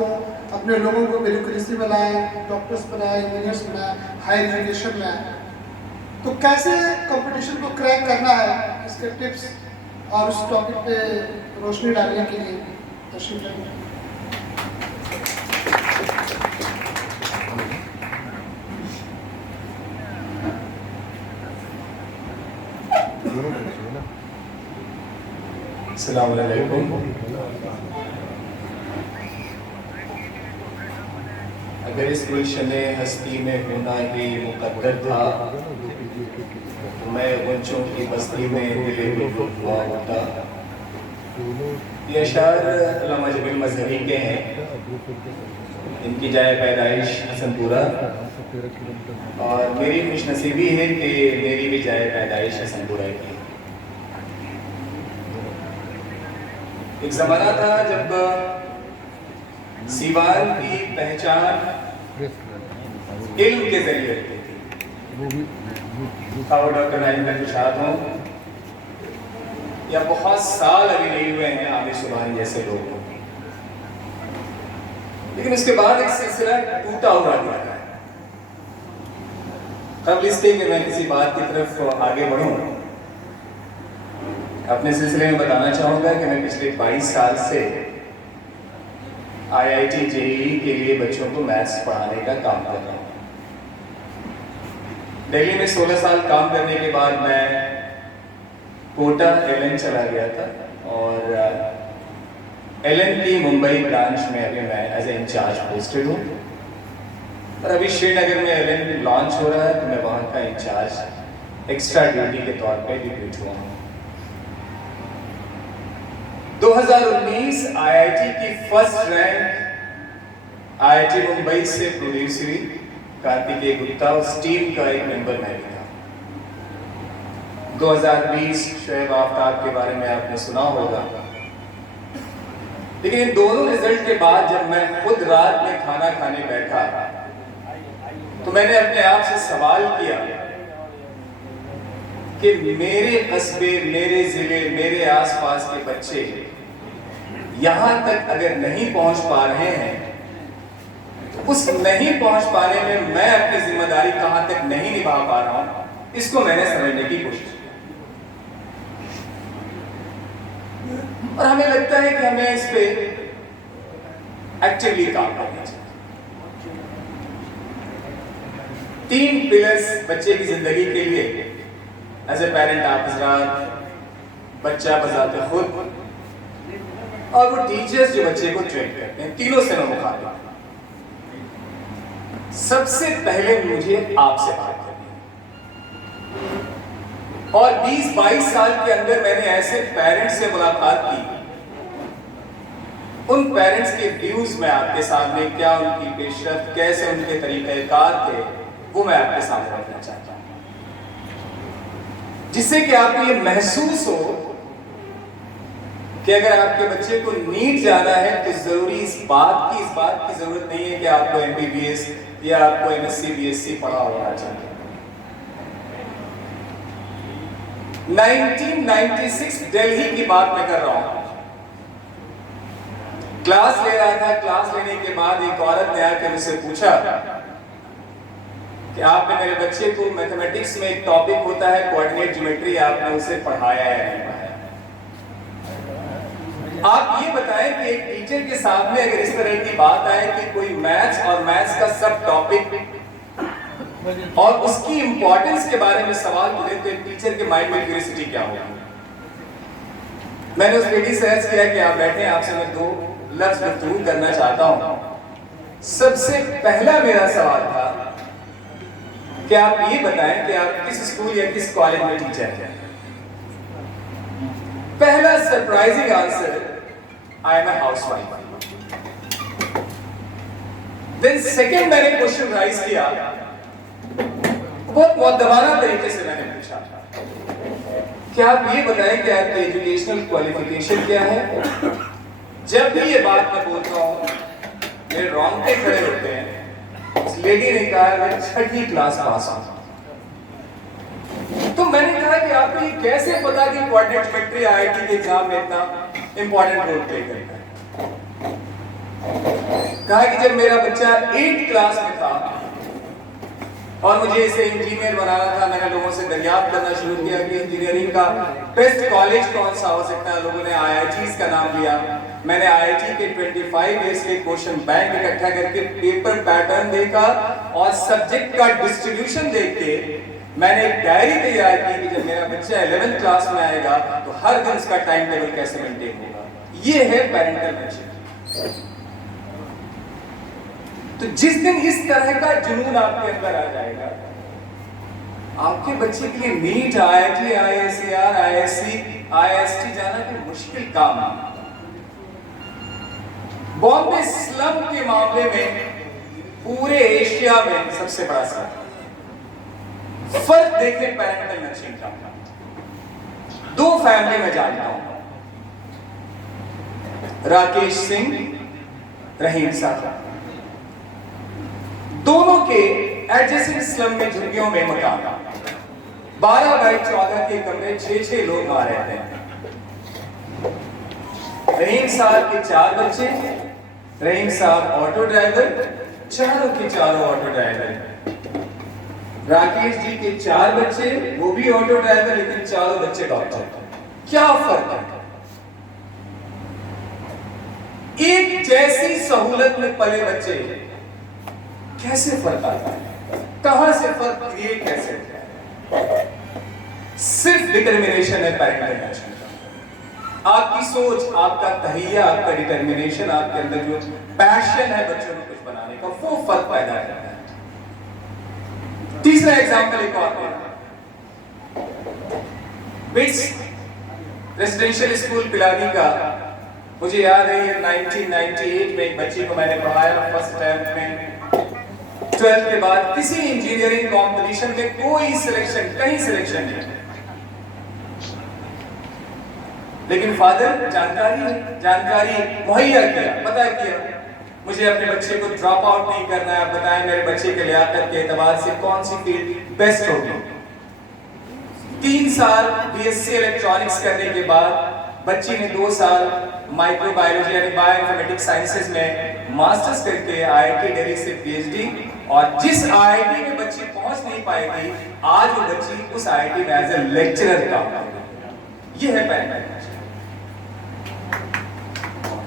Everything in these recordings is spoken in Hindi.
को, अपने लोगों को ब्यूरोक्रेसी में लाए, डॉक्टर्स बनाए, इंजीनियर्स बनाए, हायर एजुकेशन में आए। तो कैसे कंपटीशन को क्रैक करना है, इसके टिप्स और उस टॉपिक पे रोशनी डालने के लिए तशरीफ रखिए। अस्सलाम वालेकुम। अगर इस गुलशन हस्ती में होना ही मुकद्दर था, तो मैं गुंचों की बस्ती में दिले गुल हुआ होता। ये अशार अल्लामा जमील मजहरी के हैं। इनकी जाए पैदाइश हसनपुरा, और मेरी खुशनसीबी है कि मेरी भी जाए पैदाइश हसनपुरा की। एक ज़माना था जब सीवान की पहचान इल्म के जरिए होती थी। वो डॉक्टर नाजिम खुशाद हों या बहुत साल अभी नहीं हुए हैं आमिर सुबहानी जैसे लोग, लेकिन उसके बाद एक सिलसिला टूटा हुआ दिखता है। कबल इसके कि मैं किसी बात की तरफ आगे बढ़ूं, अपने सिलसिले में बताना चाहूँगा कि मैं पिछले 22 साल से IIT JEE के लिए बच्चों को मैथ्स पढ़ाने का काम कर रहा हूँ। दिल्ली में 16 साल काम करने के बाद मैं कोटा LN चला गया था, और LN की मुंबई ब्रांच में अभी मैं एज ए इंचार्ज पोस्टेड हूँ। और अभी श्रीनगर में LN लॉन्च हो रहा है, तो मैं वहाँ का इंचार्ज एक्स्ट्रा ड्यूटी के तौर पे डिप्यूट हुआ हूँ। 2019 IIT की फर्स्ट रैंक IIT मुंबई से प्रोड्यूस हुई। कार्तिकेय गुप्ता उस टीम का एक मेंबर मैं भी था। 2020 शोएब आफ्ताब के बारे में आपने सुना होगा, लेकिन इन दोनों रिजल्ट के बाद जब मैं खुद रात में खाना खाने बैठा, तो मैंने अपने आप से सवाल किया कि मेरे कस्बे, मेरे जिले, मेरे आसपास के बच्चे यहां तक अगर नहीं पहुंच पा रहे हैं, तो उस नहीं पहुंच पाने में मैं अपनी जिम्मेदारी कहां तक नहीं निभा पा रहा हूं, इसको मैंने समझने की कोशिश की। और हमें लगता है कि हमें इस पे एक्टिवली काम करना चाहिए। 3 पिलर्स बच्चे की जिंदगी के लिए एज ए पेरेंट आप हजरात, बच्चा बजाते खुद, और वो टीचर्स जो बच्चे को ट्रेन करते हैं, तीनों से मैं मुखातिब। सबसे पहले मुझे आपसे बात करनी है, और 20-22 साल के अंदर मैंने ऐसे पेरेंट्स से मुलाकात की, उन पेरेंट्स के व्यूज में आपके सामने, क्या उनकी पेशरफ्त, कैसे उनके तरीक़ेकार थे, वो मैं आपके सामने रखना चाहता हूं, जिससे कि आपको ये महसूस हो कि अगर आपके बच्चे को नीट जाना है तो जरूरी इस बात की जरूरत नहीं है कि आपको MBBS या आपको MSc BSc पढ़ा होना चाहिए। 1996 दिल्ली की बात मैं कर रहा हूं। क्लास ले रहा था, क्लास लेने के बाद एक औरत ने आकर मुझसे पूछा कि आपने मेरे बच्चे को मैथमेटिक्स में एक टॉपिक होता है कोऑर्डिनेट ज्योमेट्री, आपने उसे पढ़ाया है या नहीं पढ़ाया? आप ये बताएं कि एक टीचर के सामने अगर इस तरह की बात आए कि कोई मैथ्स और मैथ्स का सब टॉपिक और उसकी इंपॉर्टेंस के बारे में सवाल पूछे, तो एक टीचर के माइंड में क्यूरियोसिटी क्या होगी? मैंने उस लेडी से अर्ज किया कि आप बैठे, आपसे मैं 2 लफ्ज गुफ्तगू करना चाहता हूं। सबसे पहला मेरा सवाल था कि आप ये बताएं कि आप किस स्कूल या किस कॉलेज में टीचर हैं। पहला surprising answer, I am a housewife. Then second मैंने क्वेश्चन राइज किया, बहुत मुअद्दबाना तरीके से मैंने पूछा कि आप ये बताएं कि आपकी एजुकेशनल क्वालिफिकेशन क्या है। जब भी ये बात मैं बोलता हूँ, मेरे रोंगटे खड़े होते हैं। उस लेडी ने कहा मैं 6ठी क्लास पास हूं। तो मैंने कहा कि आपको ये कैसे पता कि कोऑर्डिनेट ज्योमेट्री IIT के एग्जाम में इतना इंपॉर्टेंट रोल प्ले करता है? कहा कि जब मेरा बच्चा 8th क्लास में था और मुझे इसे इंजीनियर बनाना था, मैंने लोगों से दरियाफ्त करना शुरू किया कि इंजीनियरिंग का बेस्ट कॉलेज कौन सा हो सकता है। लोगों ने IITs का नाम लिया। मैंने IIT के 25 years के क्वेश्चन बैंक इकट्ठा करके पेपर पैटर्न देखा और सब्जेक्ट का डिस्ट्रीब्यूशन देख के मैंने एक डायरी तैयार की कि जब मेरा बच्चा 11th क्लास में आएगा तो हर दिन उसका टाइम टेबल कैसे मेंटेन होगा। ये है पेरेंटल मैनेजमेंट। तो जिस दिन इस तरह का जुनून आपके अंदर आ जाएगा, आपके बच्चे के लिए NEET, IIT, ISER, ISC, IST जाना कोई मुश्किल काम है। बॉम्बे स्लम के मामले में पूरे एशिया में सबसे बड़ा फर्क देखें पेरेंटल नर्चरिंग का। 2 फैमिली में जानता हूं, राकेश सिंह, रहीम साहब, दोनों के एडजेसेंट स्लम में झुग्गियों में मकान, 12 बाई 14 के कमरे, 6-6 लोग वहां रहते हैं। रहीम साहब के 4 बच्चे, रहीम साहब ऑटो ड्राइवर, चारों के चारों ऑटो ड्राइवर। राकेश जी के 4 बच्चे, वो भी ऑटो ड्राइवर, लेकिन चारों बच्चे डॉक्टर। क्या फर्क है? एक जैसी सहूलत में पले बच्चे कैसे फर्क आता है? कहां से फर्क क्रिएट कैसे होता है? सिर्फ डिटर्मिनेशन है पेरेंटल मैनेजमेंट। आपकी सोच, आपका तहिया, आपका डिटर्मिनेशन, आपके अंदर जो पैशन है बच्चों को कुछ बनाने का, वो फर्क पैदा करता है। तीसरा एग्जांपल एक और है, बिट्स रेजिडेंशियल स्कूल पिलानी का। मुझे याद है 1998 में एक बच्ची को मैंने पढ़ाया फर्स्ट टर्म में। 12th के बाद किसी इंजीनियरिंग कंपटीशन में कोई सिलेक्शन, कहीं सिलेक्शन नहीं, लेकिन फादर जानकारी मुहैया किया, पता किया मुझे अपने बच्चे को ड्रॉप आउट नहीं करना है, बताएं मेरे बच्चे के लियाकत के एतबार से कौन सी फील्ड बेस्ट होगी। 3 साल BSc इलेक्ट्रॉनिक्स करने के बाद बच्ची ने 2 साल माइक्रोबायोलॉजी यानी बायोइन्फॉर्मेटिक्स साइंसेज में मास्टर्स करके IIT दिल्ली से PhD, और जिस IIT में बच्ची पहुंच नहीं पाएगी, आज वो बच्ची उस IIT में एज ए लेक्चरर काम कर रही है। ये है पेरेंटल।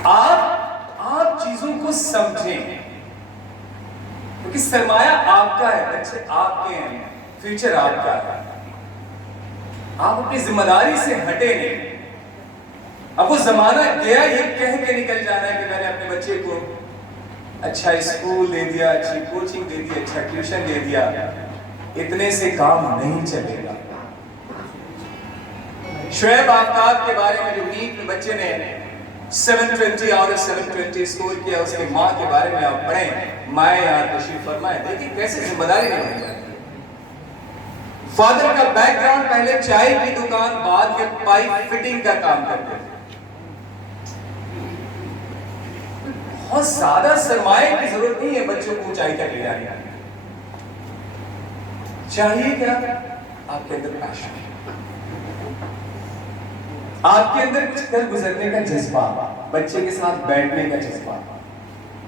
आप चीजों को समझें, क्योंकि सरमाया आपका है, बच्चे आपके हैं, फ्यूचर आपका है। आप अपनी जिम्मेदारी से हटे नहीं। अब वो जमाना गया ये कह के निकल जाना है कि मैंने अपने बच्चे को अच्छा स्कूल दे दिया, अच्छी कोचिंग दे दी, अच्छा ट्यूशन दे दिया, इतने से काम नहीं चलेगा। शुएब आफ्ताब के बारे में जो नीट में बच्चे ने 720 आउट ऑफ 720 स्कोर किया, उसके माँ के बारे में आप पढ़ें, माए यहाँ तशरीफ फरमाए, देखिए कैसे जिम्मेदारी निभाई जाती है। फादर का बैकग्राउंड पहले चाय की दुकान, बाद में पाइप फिटिंग का काम करते थे। बहुत ज्यादा सरमाए की जरूरत नहीं है बच्चों को ऊंचाई तक ले जाने की। चाहिए क्या? आपके अंदर पैशन, आपके अंदर कुछ कर गुजरने का जज्बा, बच्चे के साथ बैठने का जज्बा,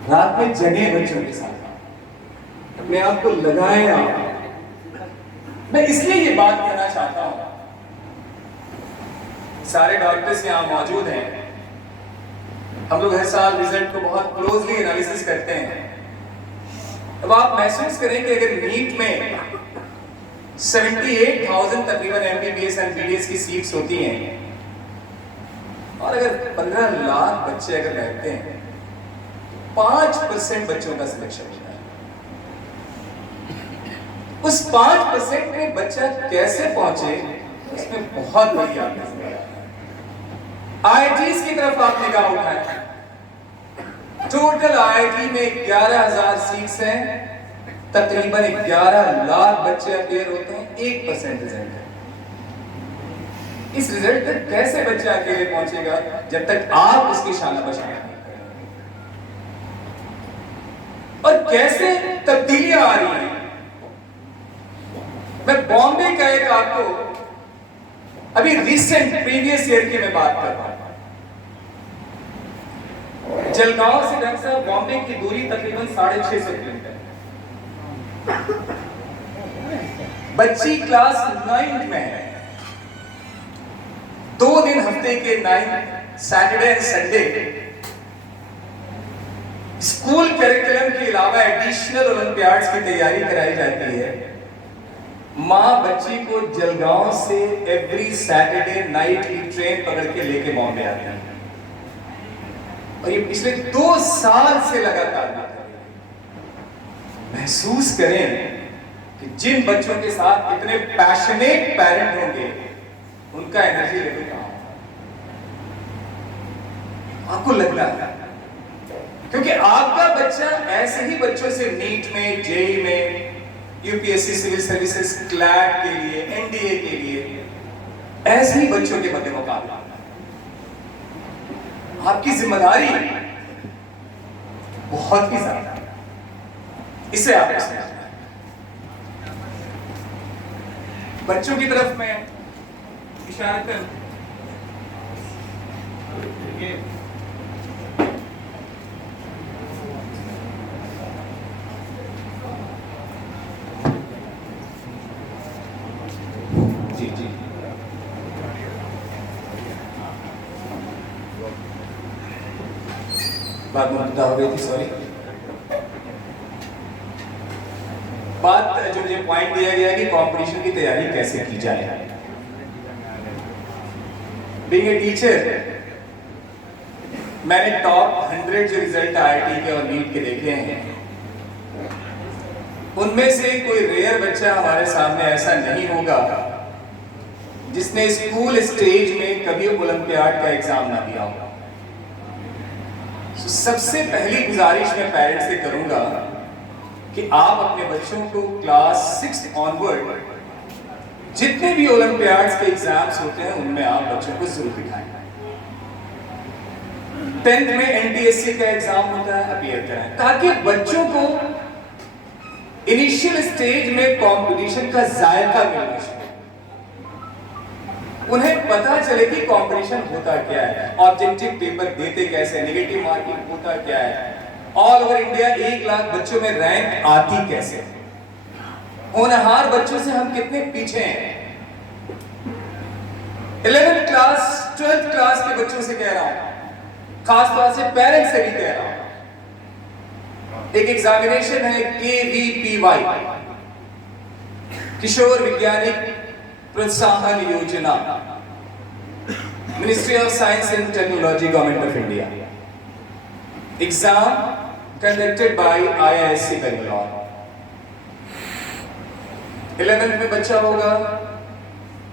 रात में जगे बच्चों के साथ, अपने आप को लगाए आप। मैं इसलिए ये बात कहना चाहता हूं, सारे डॉक्टर्स यहां मौजूद हैं, हम लोग हर साल रिजल्ट को बहुत क्लोजली एनालिसिस करते हैं। अब आप महसूस करें कि अगर नीट में 78,000 तकरीबन MBBS एंड BDS की सीट्स होती हैं, और अगर 15 लाख बच्चे अगर रहते हैं, 5% बच्चों का सिलेक्शन होता है। उस 5% में बच्चा कैसे पहुंचे, उसमें बहुत बड़ी आपकी जिम्मेदारी है। IITs की तरफ आप निगाह उठाएं, टोटल IIT में 11,000 सीट्स हैं, तकरीबन 11 लाख बच्चे अपेयर होते हैं, 1% रिजल्ट है। इस रिजल्ट तक कैसे बच्चा अकेले पहुंचेगा जब तक आप उसकी शान बशान नहीं करेंगे? और कैसे तब्दीलियां आ रही हैं। मैं बॉम्बे का एक आपको अभी रिसेंट प्रीवियस ईयर की मैं बात कर रहा हूं। जलगांव से डॉक्टर साहब बॉम्बे की दूरी तकरीबन 650 किलोमीटर। बच्ची क्लास 9 में है। 2 दिन हफ्ते के 9 Saturday and Sunday school curriculum के अलावा एडिशनल ओलंपियाड्स की तैयारी कराई जाती है। मां बच्ची को जलगांव से एवरी सैटरडे नाइट की ट्रेन पकड़ के लेके बॉम्बे आती है और ये पिछले 2 साल से लगातार कर रही है। महसूस करें कि जिन बच्चों के साथ इतने पैशनेट पेरेंट होंगे उनका एनर्जी लेवल कहां होगा। आपको लग रहा है क्योंकि आपका बच्चा ऐसे ही बच्चों से नीट में, जेई में, यूपीएससी सिविल सर्विसेज, क्लैट के लिए, एनडीए के लिए ऐसे ही बच्चों के मध्य मुकाबला। आपकी जिम्मेदारी बहुत ही ज्यादा, इसे आपको समझना है। बच्चों की तरफ मैं इशारा कर जी जी बात मुद्दा हो गई थी, सॉरी। बात जो मुझे पॉइंट दिया गया कि कंपटीशन की तैयारी कैसे की जाए। बीइंग ए टीचर मैंने टॉप 100 जो रिजल्ट आईआईटी के और नीट के देखे हैं, उनमें से कोई रेयर बच्चा हमारे सामने ऐसा नहीं होगा जिसने स्कूल स्टेज में कभी ओलंपियाड का एग्जाम ना दिया होगा। सबसे पहली गुजारिश मैं पेरेंट्स से करूंगा कि आप अपने बच्चों को क्लास 6 ऑनवर्ड जितने भी ओलंपियाड्स के एग्जाम्स होते हैं उनमें आप बच्चों को जरूर बिठाएं। 10th में एनटीएससी का एग्जाम होता है, अपीयर कराएं ताकि बच्चों को इनिशियल स्टेज में कंपटीशन का जायका मिलना चाहिए। उन्हें पता चले कि कंपटीशन होता क्या है, ऑब्जेक्टिव पेपर देते कैसे, नेगेटिव मार्किंग होता क्या है, ऑल ओवर इंडिया 1 लाख बच्चों में रैंक आती कैसे, होनहार बच्चों से हम कितने पीछे हैं। 11th क्लास 12th क्लास के बच्चों से कह रहा हूं, खासतौर से पेरेंट्स से भी कह रहा हूं, एक एग्जामिनेशन है KVPY, किशोर वैज्ञानिक प्रोत्साहन योजना, ministry of science and technology, government of India. Exam conducted by IISc Bangalore. 11th में बच्चा होगा,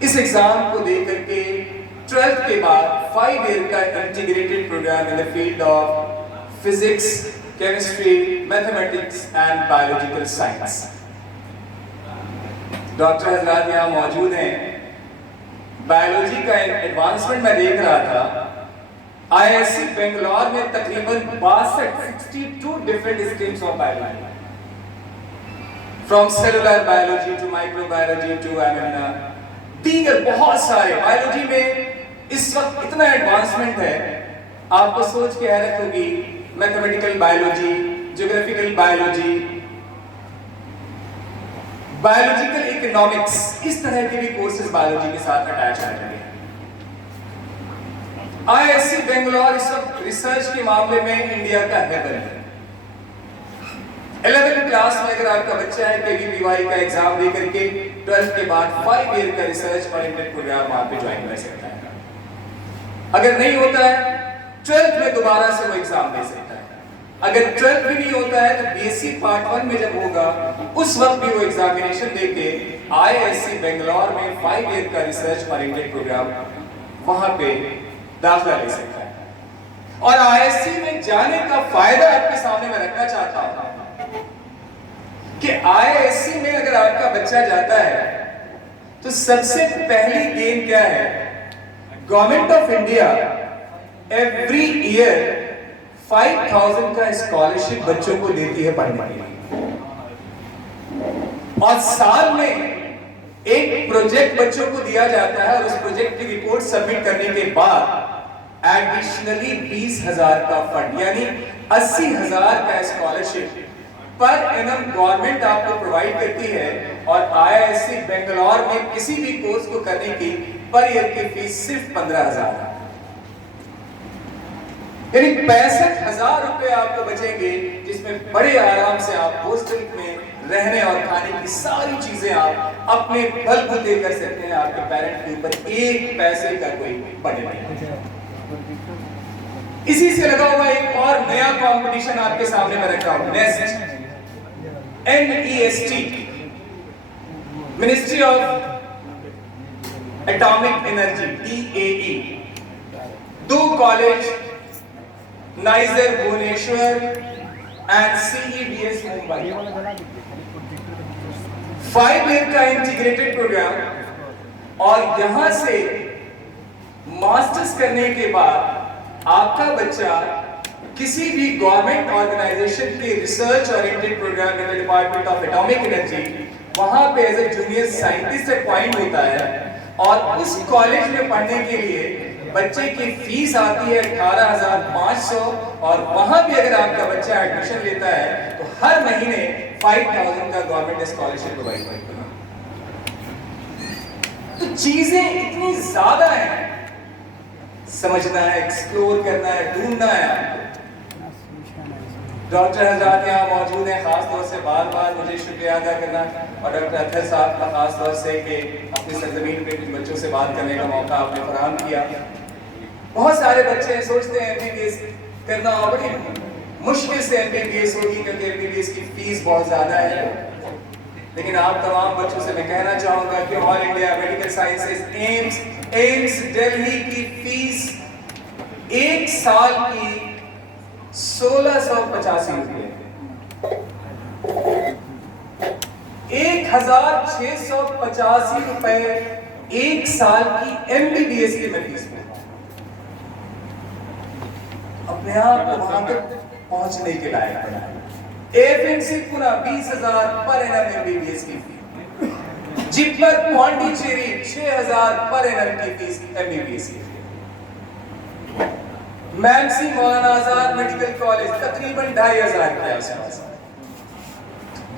इस एग्जाम को दे करके 12th के बाद 5 ईयर का integrated program in the field of physics, chemistry, mathematics and biological science. Doctor हजरात यहाँ मौजूद हैं। बायोलॉजी का एडवांसमेंट मैं देख रहा था, IISc बेंगलोर में तकरीबन 62 different streams of biology, from cellular biology to microbiology to दीगर बहुत सारे। बायोलॉजी में इस वक्त इतना एडवांसमेंट है, आपको सोच के हैरत होगी। Mathematical biology, geographical biology, biological economics, इस तरह के भी कोर्सेज बायोलॉजी के साथ अटैच होने लगे। IISc बेंगलोर इस वक्त रिसर्च के मामले में इंडिया का हेवन है। 11th क्लास में अगर आपका बच्चा है KVPY का एग्जाम दे करके 12th के बाद 5 ईयर का रिसर्च ओरिएंटेड प्रोग्राम वहां पे ज्वाइन कर सकता है। अगर नहीं होता है 12th में दोबारा से वो एग्जाम दे सकता है। अगर 12th भी नहीं होता है तो BSc पार्ट 1 में जब होगा उस वक्त भी वो एग्जामिनेशन देके IISc बेंगलोर में 5 ईयर का रिसर्च ओरिएंटेड प्रोग्राम वहां पे दाखिला ले सकता है। और IISc में जाने का फायदा आपके सामने मैं रखना चाहता हूं कि IISc में अगर आपका बच्चा जाता है तो सबसे पहली गेन क्या है, government of India every year 5,000 का स्कॉलरशिप बच्चों को देती है पढ़ने के लिए, और साल में एक प्रोजेक्ट बच्चों को दिया जाता है और उस प्रोजेक्ट की रिपोर्ट सबमिट करने के बाद एडिशनली 20,000 का फंड यानी 80,000 का स्कॉलरशिप पर एनम गवर्नमेंट आपको प्रोवाइड करती है। और आईआईएससी बेंगलोर में किसी भी कोर्स को करने की पर ईयर की फीस सिर्फ 15,000 है, यानी 65,000 रुपए आपको बचेंगे, जिसमें बड़े आराम से आप हॉस्टल में रहने और खाने की सारी चीजें आप अपने बलबूते कर सकते हैं। आपके पेरेंट के ऊपर एक पैसे का कोई बर्डन नहीं। इसी से लगा हुआ एक और नया कंपटीशन आपके सामने मैं रखा हूं, NEST NEST, ministry of atomic energy, DAE। 2 college, NISER Bhubaneswar and CEBS Mumbai, 5 year का इंटीग्रेटेड प्रोग्राम। और यहां से मास्टर्स करने के बाद आपका बच्चा किसी भी गवर्नमेंट ऑर्गेनाइजेशन के research oriented program in the department of atomic energy वहां पे as a junior scientist appoint होता है। और उस कॉलेज में पढ़ने के लिए बच्चे की फीस आती है 18,500। और वहां भी अगर आपका बच्चा एडमिशन लेता है तो हर महीने 5,000 का गवर्नमेंट स्कॉलरशिप प्रोवाइड करती है। तो चीजें इतनी ज्यादा हैं, समझना है, एक्सप्लोर करना है, ढूंढना है आपको। डॉक्टर हजरात यहाँ मौजूद हैं, खास तौर से बार बार मुझे शुक्रिया अदा करना और डॉक्टर अतहर साहब का खास तौर से कि अपनी सरजमीन पे कुछ बच्चों से बात करने का मौका आपने फराहम किया। बहुत सारे बच्चे सोचते हैं MBBS करना और बड़ी मुश्किल से MBBS होगी क्योंकि MBBS की फीस बहुत ज्यादा है। लेकिन आप तमाम बच्चों से मैं कहना चाहूंगा कि all India medical sciences AIIMS Delhi की फीस एक साल की 1685 रुपये, 1685 रुपए एक साल की MBBS की फीस में। अपने आप को वहां तक पहुंचने के लायक बनाए। FMC Pune 20,000 per annum MBBS की fees, JIPMER Pondicherry 6,000 per annum की फीस MBBS की। मैमसी मौलाना आजाद मेडिकल कॉलेज तकरीबन 2,500 के आसपास।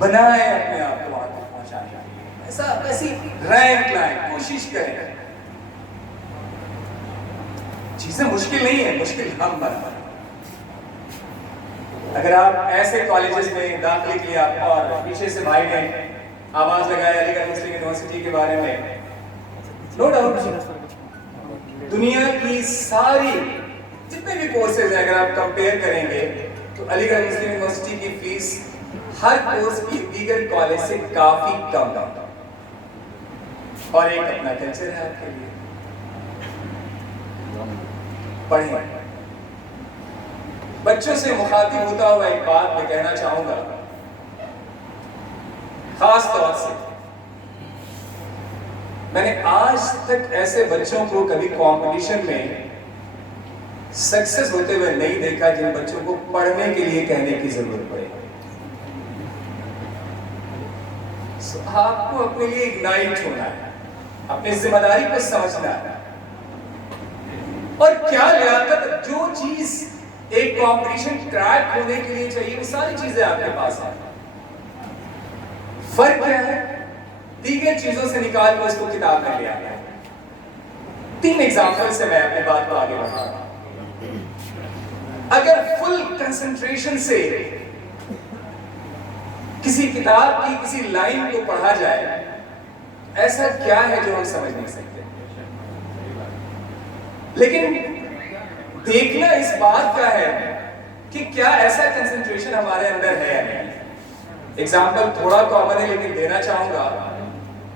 बनाए अपने आप को वहां तक पहुंचाने के लिए, ऐसा ऐसी रैंक लाएं, कोशिश करें। चीजें मुश्किल नहीं है, मुश्किल हम बनाए। अगर आप ऐसे कॉलेजेस में दाखिले के लिए आप, और पीछे से भाई ने आवाज लगाया अलीगढ़ मुस्लिम यूनिवर्सिटी के बारे में, नो डाउट दुनिया की सारी जितने भी कोर्सेज हैं अगर आप कंपेयर करेंगे तो अलीगढ़ मुस्लिम यूनिवर्सिटी की फीस हर कोर्स की दीगर कॉलेज से काफी कम है। और एक अपना कल्चर है आपके लिए, पढ़ें। बच्चों से मुखातिब होता हुआ एक बात मैं कहना चाहूंगा, खास तौर से मैंने आज तक ऐसे बच्चों को कभी कंपटीशन में सक्सेस होते हुए नहीं देखा जिन बच्चों को पढ़ने के लिए कहने की जरूरत पड़े। आपको अपने लिए इग्नाइट होना है, अपनी जिम्मेदारी को समझना है और क्या लियाकत, जो चीज एक कंपटीशन क्रैक होने के लिए चाहिए वो सारी चीजें आपके पास है। फर्क क्या है? दीगर चीजों से निकाल कर उसको किताब में ले आया। 3 एग्जाम्पल से मैं अपनी बात को आगे बढ़ा रहा हूं। अगर फुल कंसंट्रेशन से किसी किताब की किसी लाइन को पढ़ा जाए, ऐसा क्या है जो हम समझ नहीं सकते? लेकिन देखना इस बात का है कि क्या ऐसा कंसंट्रेशन हमारे अंदर है या नहीं। एग्जाम्पल थोड़ा कॉमन है लेकिन देना चाहूंगा।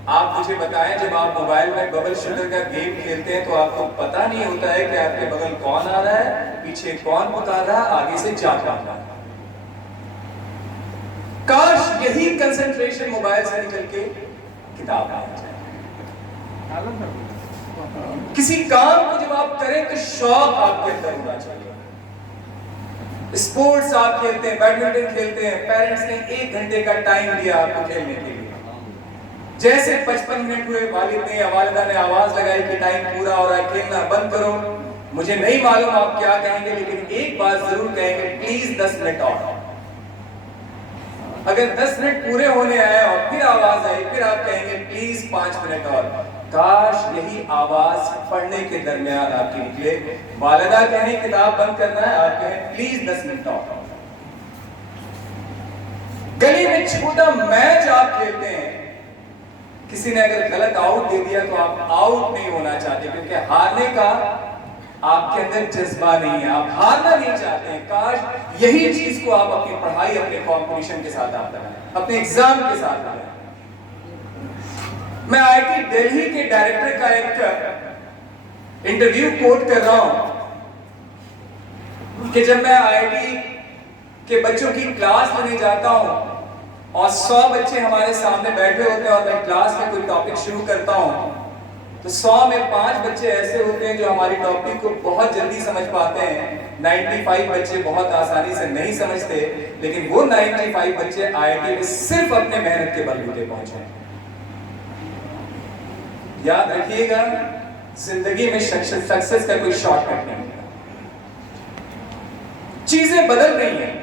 आप मुझे बताएं, जब आप मोबाइल में बबल शूटर का गेम खेलते हैं तो आपको पता नहीं होता है कि आपके बगल कौन आ रहा है, पीछे कौन उतार रहा है, आगे से क्या काम रहा है। काश यही कंसंट्रेशन मोबाइल से निकल के किताब में आ जाए। किसी काम को जब आप करें तो शौक आपके अंदर होना चाहिए। स्पोर्ट्स आप खेलते हैं, बैडमिंटन खेलते हैं, पेरेंट्स ने 1 घंटे का टाइम दिया आपको खेलने के लिए। जैसे 55 मिनट हुए, वालिद ने या वालिदा ने आवाज लगाई कि टाइम पूरा हो रहा है, खेलना बंद करो, मुझे नहीं मालूम आप क्या कहेंगे, लेकिन एक बात जरूर कहेंगे, प्लीज 10 मिनट और। अगर 10 मिनट पूरे होने आए और फिर आवाज आई, फिर आप कहेंगे प्लीज 5 मिनट और। काश यही आवाज पढ़ने के दरमियान आपकी निकले। वालिदा कहें किताब बंद करना है, आप कहें प्लीज 10 मिनट और। गली में छोटा मैच आप खेलते हैं, किसी ने अगर गलत आउट दे दिया तो आप आउट नहीं होना चाहते, क्योंकि हारने का आपके अंदर जज्बा नहीं है, आप हारना नहीं चाहते हैं। काश यही चीज को आप अपनी पढ़ाई, अपने कंपटीशन के साथ आप लगाएं, अपने एग्जाम के साथ लगाएं। मैं आईआईटी दिल्ली के डायरेक्टर का एक इंटरव्यू कोट कर रहा हूं कि जब मैं आईआईटी के बच्चों की क्लास लेने जाता हूं और 100 बच्चे हमारे सामने बैठे होते हैं और मैं क्लास में कोई टॉपिक शुरू करता हूं, तो 100 में 5 बच्चे ऐसे होते हैं जो हमारी टॉपिक को बहुत जल्दी समझ पाते हैं। 95 बच्चे बहुत आसानी से नहीं समझते, लेकिन वो 95 बच्चे आईआईटी में सिर्फ अपने मेहनत के बलबूते पहुंचे। याद रखिएगा, जिंदगी में सक्सेस का कोई शॉर्टकट नहीं है। चीजें बदल रही हैं,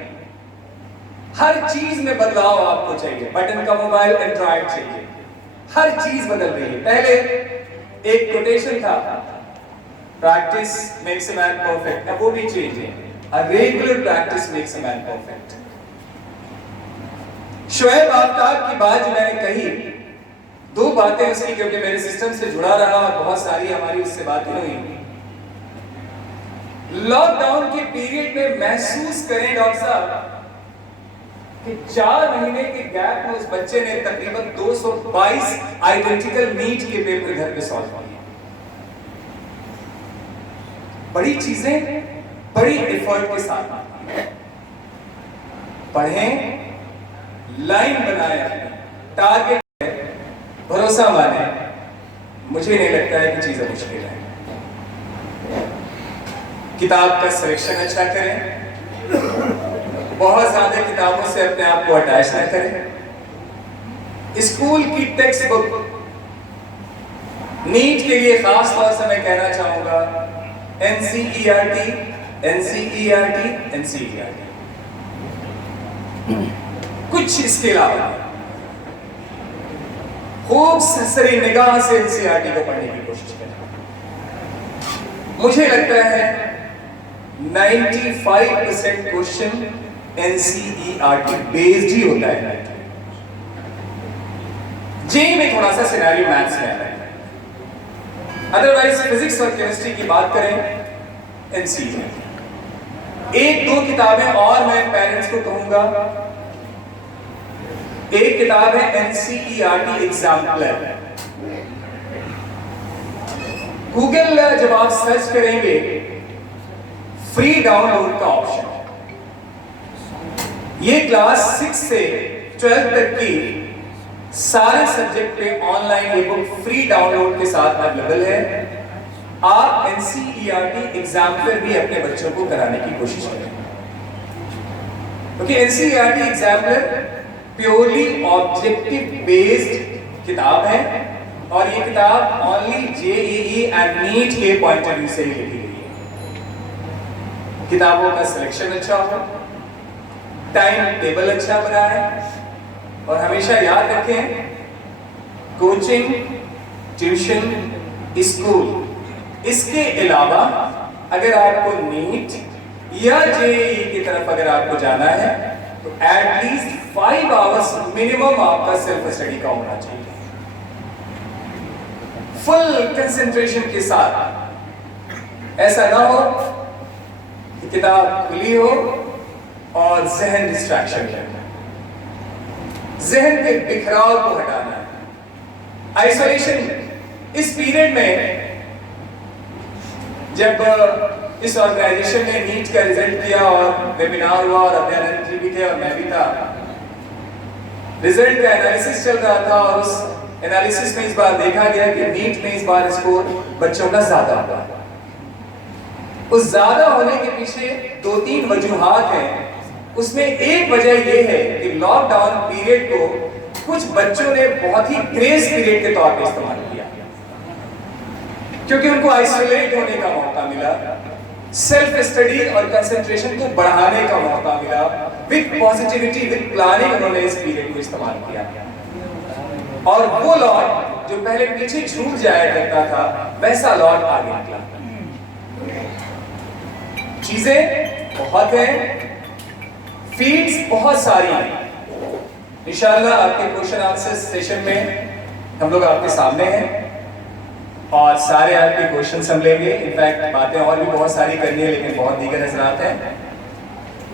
हर चीज में बदलाव आपको चाहिए। बटन का मोबाइल एंड्रॉइड चाहिए, हर चीज बदल रही है। पहले एक कोटेशन था, practice makes a man perfect, अब वो भी चेंज है, a regular practice makes a man perfect. Shoaib Aftab की बात जो मैंने कही, 2 बातें उसकी, क्योंकि मेरे सिस्टम से जुड़ा रहा और बहुत सारी हमारी उससे बातें हुई। लॉकडाउन के पीरियड में महसूस करें डॉक्टर साहब कि 4 महीने के गैप में उस बच्चे ने तकरीबन 222 आइडेंटिकल नीट के पेपर घर पे सॉल्व किए। बड़ी चीजें बड़ी एफर्ट के साथ पढ़ें, लाइन बनाएं, टारगेट है, भरोसा माने। मुझे नहीं लगता है कि चीजें मुश्किल है। किताब का सिलेक्शन अच्छा करें, बहुत ज्यादा किताबों से अपने आप को अटैच न करें। स्कूल की टेक्स्ट बुक, नीट के लिए खास तौर से मैं कहना चाहूंगा, एनसीईआरटी, एनसीईआरटी, एनसीईआरटी, कुछ इसके अलावा खूब ससरी निगाह से एनसीईआरटी को पढ़ने की कोशिश करें। मुझे लगता है 95% क्वेश्चन एनसीईआरटी बेस्ड ही होता है। जेई में थोड़ा सा सिनेरियो मैथ्स में आता है, अदरवाइज फिजिक्स और केमिस्ट्री की बात करें एनसीईआरटी। 1-2 किताबें और मैं पेरेंट्स को कहूंगा। एक किताब है एनसीईआरटी एग्जाम्पलर। गूगल जब आप सर्च करेंगे, फ्री डाउनलोड का ऑप्शन, ये क्लास 6 से 12 तक की सारे सब्जेक्ट पे ऑनलाइन ये बुक फ्री डाउनलोड के साथ अवेलेबल है। आप एनसीईआरटी एग्जाम्पलर भी अपने बच्चों को कराने की कोशिश करें, क्योंकि NCERT exemplar purely objective based किताब है और ये किताब ओनली जेईई एंड नीट के पॉइंट ऑफ व्यू से ही लिखी गई है। किताबों का सिलेक्शन अच्छा हो, टाइम टेबल अच्छा बना है, और हमेशा याद रखें, कोचिंग, ट्यूशन, स्कूल, इसके अलावा अगर आपको नीट या जेईई की तरफ अगर आपको जाना है तो एटलीस्ट 5 आवर्स मिनिमम आपका सेल्फ स्टडी का होना चाहिए, फुल कंसंट्रेशन के साथ। ऐसा ना हो कि किताब खुली हो और जहन डिस्ट्रैक्शन है। जहन के बिखराव को हटाना है, आइसोलेशन। इस पीरियड में जब इस ऑर्गेनाइजेशन ने नीट का रिजल्ट दिया और वेबिनार हुआ और अभ्यानंद जी भी थे और मैं भी था, रिजल्ट का एनालिसिस चल रहा था और उस एनालिसिस में इस बार देखा गया कि नीट में इस बार स्कोर बच्चों का ज्यादा हुआ। उस ज्यादा होने के पीछे 2-3 वजूहात हैं। उसमें एक वजह यह है कि लॉकडाउन पीरियड को कुछ बच्चों ने बहुत ही ग्रेस पीरियड के तौर पे इस्तेमाल किया। क्योंकि उनको आइसोलेट होने का मौका मिला, सेल्फ स्टडी और कंसंट्रेशन को बढ़ाने का मौका मिला। विद पॉजिटिविटी, विद प्लानिंग उन्होंने इस पीरियड को इस्तेमाल किया। और वो लॉट जो पहले पीछे छूट जाया करता था, वैसा लॉट आगे निकला। चीजें बहुत हैं, फील्ड्स बहुत सारी हैं। इंशाल्लाह आपके क्वेश्चन आंसर सेशन में हम लोग आपके सामने हैं और सारे आपके क्वेश्चन हम लेंगे। इनफैक्ट बातें और भी बहुत सारी करनी है, लेकिन बहुत दीगर नजरात हैं,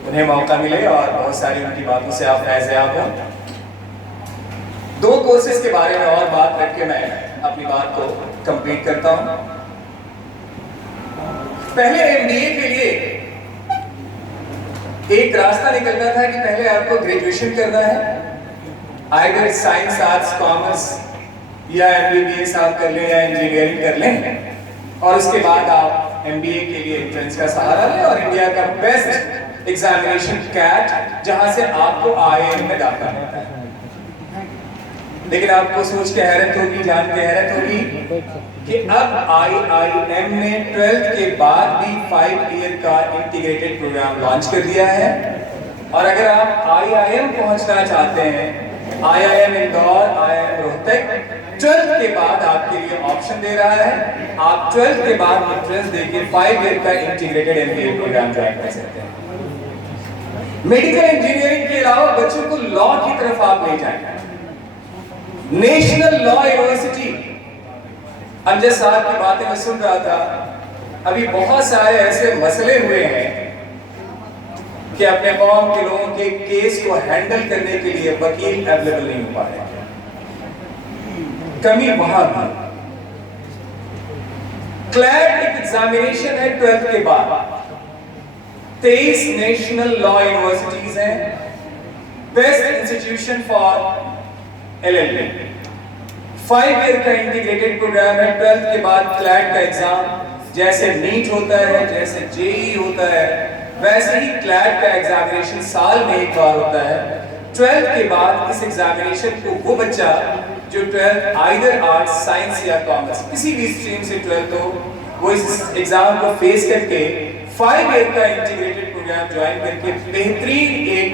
उन्हें मौका मिले और बहुत सारी उनकी बातों से आप फैज़याब हो। 2 कोर्सेज के बारे में और बात रख के मैं अपनी बात को कंप्लीट करता हूं। पहले एमबीए के लिए एक रास्ता निकलता था कि पहले आपको ग्रेजुएशन करना है, आइदर साइंस, आर्ट्स, कॉमर्स या एमबीबीएस आप कर लें या इंजीनियरिंग कर लें, और उसके बाद आप एमबीए के लिए एंट्रेंस का सहारा लें और इंडिया का बेस्ट एग्जामिनेशन कैट, जहां से आपको आईआईएम में दाखिला मिलता है। लेकिन आपको सोच के हैरत होगी, जान के हैरत होगी कि अब आईआईएम ने 12th के बाद भी 5 ईयर का इंटीग्रेटेड प्रोग्राम लॉन्च कर दिया है। और अगर आप आईआईएम पहुंचना चाहते हैं, IIM Indore, IIM Rohtak 12th के बाद आपके लिए ऑप्शन दे रहा है। आप 12th के बाद एंट्रेंस देके 5 ईयर का इंटीग्रेटेड एमबीए प्रोग्राम ज्वाइन कर सकते हैं। मेडिकल इंजीनियरिंग के अलावा बच्चों को लॉ की तरफ आप ले जाएंगे। नेशनल लॉ यूनिवर्सिटी, अमजद साहब की बातें मैं सुन रहा था, अभी बहुत सारे ऐसे मसले हुए हैं कि अपने कौम के लोगों के केस को हैंडल करने के लिए वकील अवेलेबल नहीं हो पा रहे। कमी वहां भी। क्लैट एक एग्जामिनेशन है 12th के बाद, 23 नेशनल लॉ यूनिवर्सिटीज हैं, best institution for LLB. 5 year का इंटीग्रेटेड प्रोग्राम है। 12th के बाद क्लैट का एग्जाम जैसे नीट होता है, जैसे जेई होता है, वैसे ही क्लैट का एग्जामिनेशन साल में एक बार होता है। 12th के बाद इस एग्जामिनेशन को वो बच्चा जो 12th आइदर आर्ट्स, साइंस या कॉमर्स किसी भी स्ट्रीम से 12th हो, वो इस एग्जाम को फेस करके 5 ईयर का इंटीग्रेटेड प्रोग्राम ज्वाइन करके बेहतरीन एक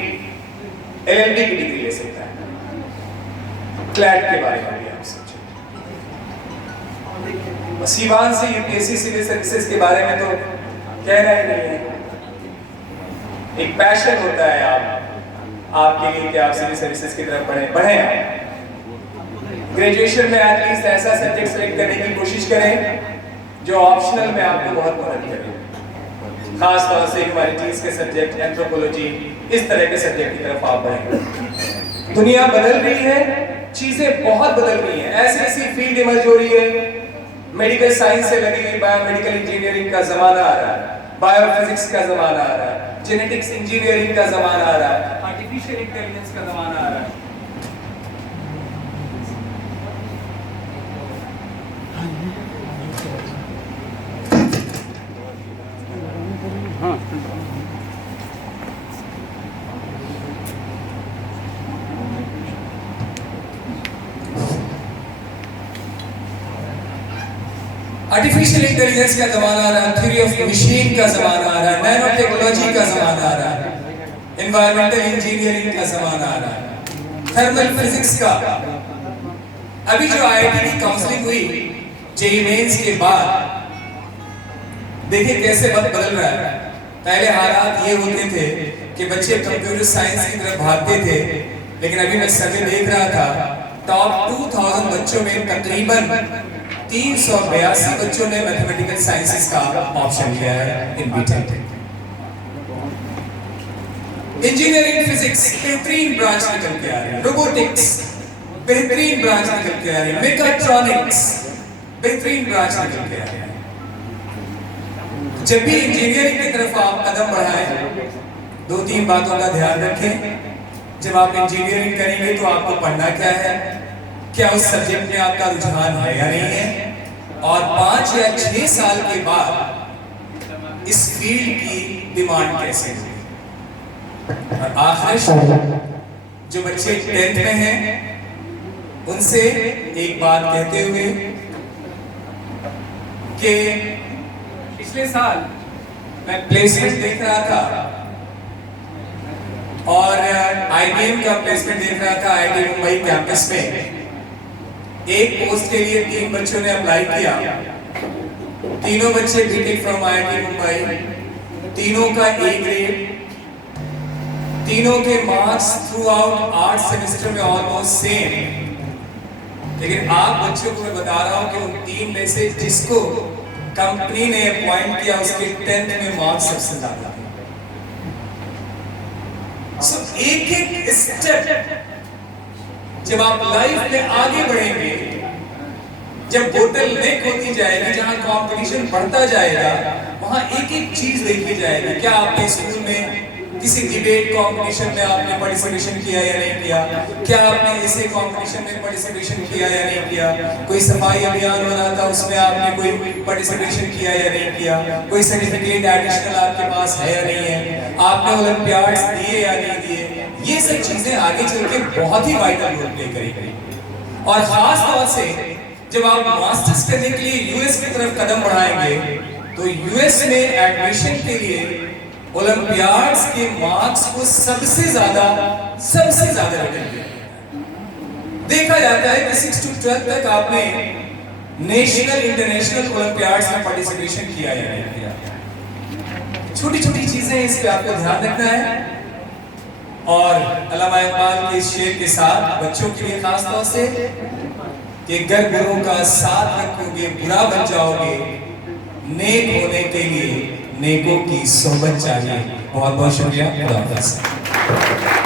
एलएलबी की डिग्री ले सकता है। क्लैट के बारे में भी आप सोचें। सीवान से यूपीएससी सिविल सर्विसेज के बारे में तो कहना ही नहीं है। एक पैशन होता है आपके लिए कि आप सिविल सर्विसेज की तरफ बढ़े आप। ग्रेजुएशन में एटलीस्ट ऐसा सब्जेक्ट सेलेक्ट करने की कोशिश करें जो ऑप्शनल में आपको बहुत मदद करे। खास तौर से ह्यूमैनिटीज के सब्जेक्ट, एंथ्रोपोलॉजी, इस तरह के सब्जेक्ट की तरफ आप बढ़ें। दुनिया बदल रही है, चीजें बहुत बदल रही हैं, ऐसी ऐसी फील्ड इमर्ज हो रही है। मेडिकल साइंस से लगी हुई बायोमेडिकल इंजीनियरिंग का जमाना आ रहा है, बायोफिजिक्स का जमाना आ रहा है, जेनेटिक्स इंजीनियरिंग का जमाना आ रहा है, आर्टिफिशियल इंटेलिजेंस का जमाना आ रहा है। आर्टिफिशियल इंटेलिजेंस का जमाना आ रहा है, थ्योरी ऑफ मशीन का जमाना आ रहा है, नैनो टेक्नोलॉजी का जमाना आ रहा है, एनवायरमेंटल इंजीनियरिंग का जमाना आ रहा है, थर्मल फिजिक्स का। अभी जो आईआईटी की काउंसलिंग हुई जेईई मेंस के बाद, देखिए कैसे वक्त बदल रहा है। पहले हालात ये होते थे कि बच्चे कंप्यूटर साइंस की तरफ भागते थे, लेकिन अभी मैं सर्वे देख रहा था, टॉप 2000 बच्चों में तकरीबन 382 बच्चों ने मैथमेटिकल साइंसेस का ऑप्शन लिया है इन बीटेक। इंजीनियरिंग फिजिक्स बेहतरीन ब्रांच निकल के आ रही है, रोबोटिक्स बेहतरीन ब्रांच निकल के आ रही है, मेकाट्रॉनिक्स बेहतरीन ब्रांच निकल के आ रही है। जब भी इंजीनियरिंग की तरफ आप कदम बढ़ाएं, 2-3 बातों का ध्यान रखें। जब आप इंजीनियरिंग करेंगे तो आपको पढ़ना क्या है, क्या उस सब्जेक्ट में आपका रुझान है या नहीं है, और 5 या 6 साल के बाद इस फील्ड की डिमांड कैसे है। और आखिर जो बच्चे 10th में हैं उनसे एक बात कहते हुए कि पिछले साल मैं प्लेसमेंट देख रहा था और IBM का प्लेसमेंट देख रहा था IIT मुंबई कैंपस में। एक पोस्ट के लिए 3 बच्चों ने अप्लाई किया, तीनों बच्चे बीटेक फ्रॉम IIT मुंबई, तीनों का A ग्रेड, तीनों के मार्क्स थ्रू आउट 8 सेमेस्टर में ऑलमोस्ट सेम। लेकिन आप बच्चों को मैं बता रहा हूं कि उन 3 में से जिसको कंपनी ने अपॉइंट किया उसके 10th में मार्क्स सबसे ज्यादा। सो एक एक स्टेप जब आप लाइफ में आगे बढ़ेंगे, जब बोतल नेक होती जाएगी, जहां कंपटीशन बढ़ता जाएगा, वहां एक एक चीज देखी जाएगी। क्या आपने स्कूल में किसी डिबेट कंपटीशन में आपने पार्टिसिपेशन किया या नहीं किया? क्या आपने ऐसे कंपटीशन में पार्टिसिपेशन किया या नहीं किया? कोई सफाई अभियान हो रहा था, उसमें आपने कोई पार्टिसिपेशन किया या नहीं किया? कोई सर्टिफिकेट एडिशनल आपके पास है या नहीं है? आपने ओलंपियाड्स दिए या नहीं दिए? ये सब चीजें आगे चल के बहुत ही वाइटल रोल प्ले करेंगी। और खास तौर से जब आप मास्टर्स करने के लिए यूएस की तरफ कदम बढ़ाएंगे, तो यूएस में एडमिशन के लिए ओलंपियाड्स के मार्क्स को सबसे ज्यादा रखेंगे। देखा जाता है कि 6 to 12 तक आपने नेशनल इंटरनेशनल ओलंपियाड्स में पार्टिसिपेशन किया या नहीं किया। छोटी छोटी चीजें इस पे आपको ध्यान रखना है। और अल्लामा इकबाल के इस शेर के साथ बच्चों के लिए खास तौर से कि गर गुरों का साथ रखोगे बुरा बन जाओगे, नेक होने के लिए नेकों की सोहबत चाहिए। बहुत बहुत शुक्रिया। खुदा हाफिज़।